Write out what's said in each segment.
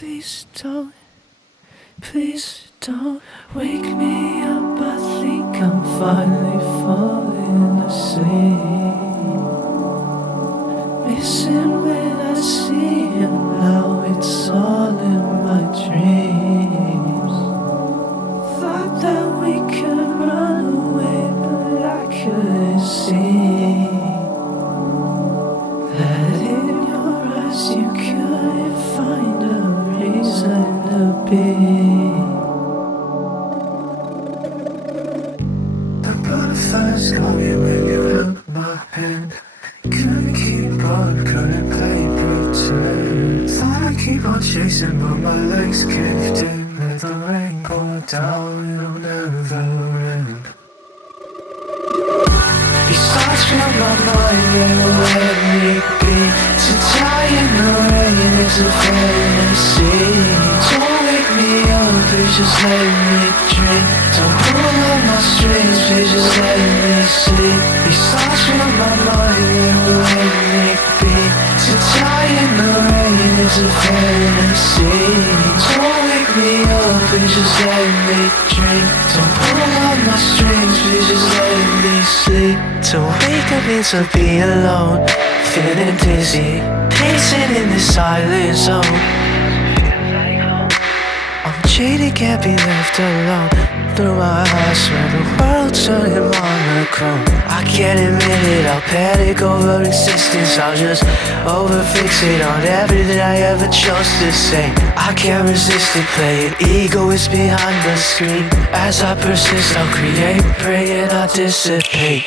Please don't, please don't wake me up. I think I'm finally falling asleep. Missing when I see him now, it's all in my dreams. Thought that we could run away, but I couldn't see that in your eyes you couldn't find a reason to be. The butterflies got me when you held my hand. Couldn't keep on, couldn't play pretend. Thought I'd keep on chasing, but my legs caved in. Let the rain pour down, it'll never end. These thoughts fill my mind, they won't let me be. To die in the rain is a fantasy. Don't wake me up, please just let me dream. Don't pull on my strings, please just let me sleep. These thoughts fill my mind, they won't let me be. To die in the rain is a fantasy. Don't wake me up, please just let me dream. Don't pull on my strings, please just let me sleep. To wake up means to be alone, feeling dizzy, pacing in this silent zone. I'm jaded, can't be left alone. Through my eyes, where the world's turning monochrome. I can't admit it, I'll panic over existence. I'll just overfixate on everything I ever chose to say. I can't resist it, playing ego is behind the screen. As I persist, I'll create, pray and I dissipate.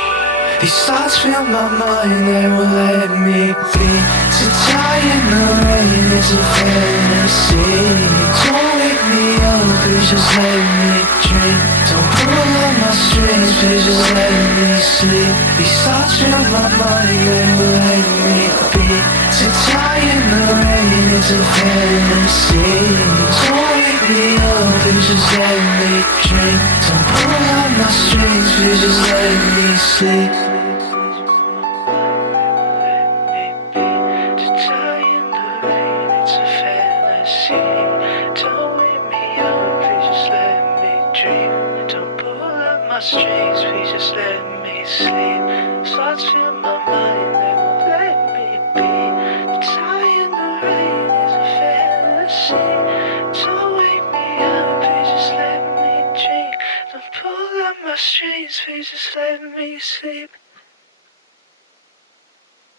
These thoughts fill my mind, they won't let me be. To die in the rain is a fantasy. Don't wake me up, please just let me dream. Don't pull on my strings, please just let me sleep. These thoughts fill my mind, they won't let me be. To die in the rain is a fantasy. Don't wake me up, please just let me dream. Don't pull on my strings, please just let me sleep. Strings, please just let me sleep.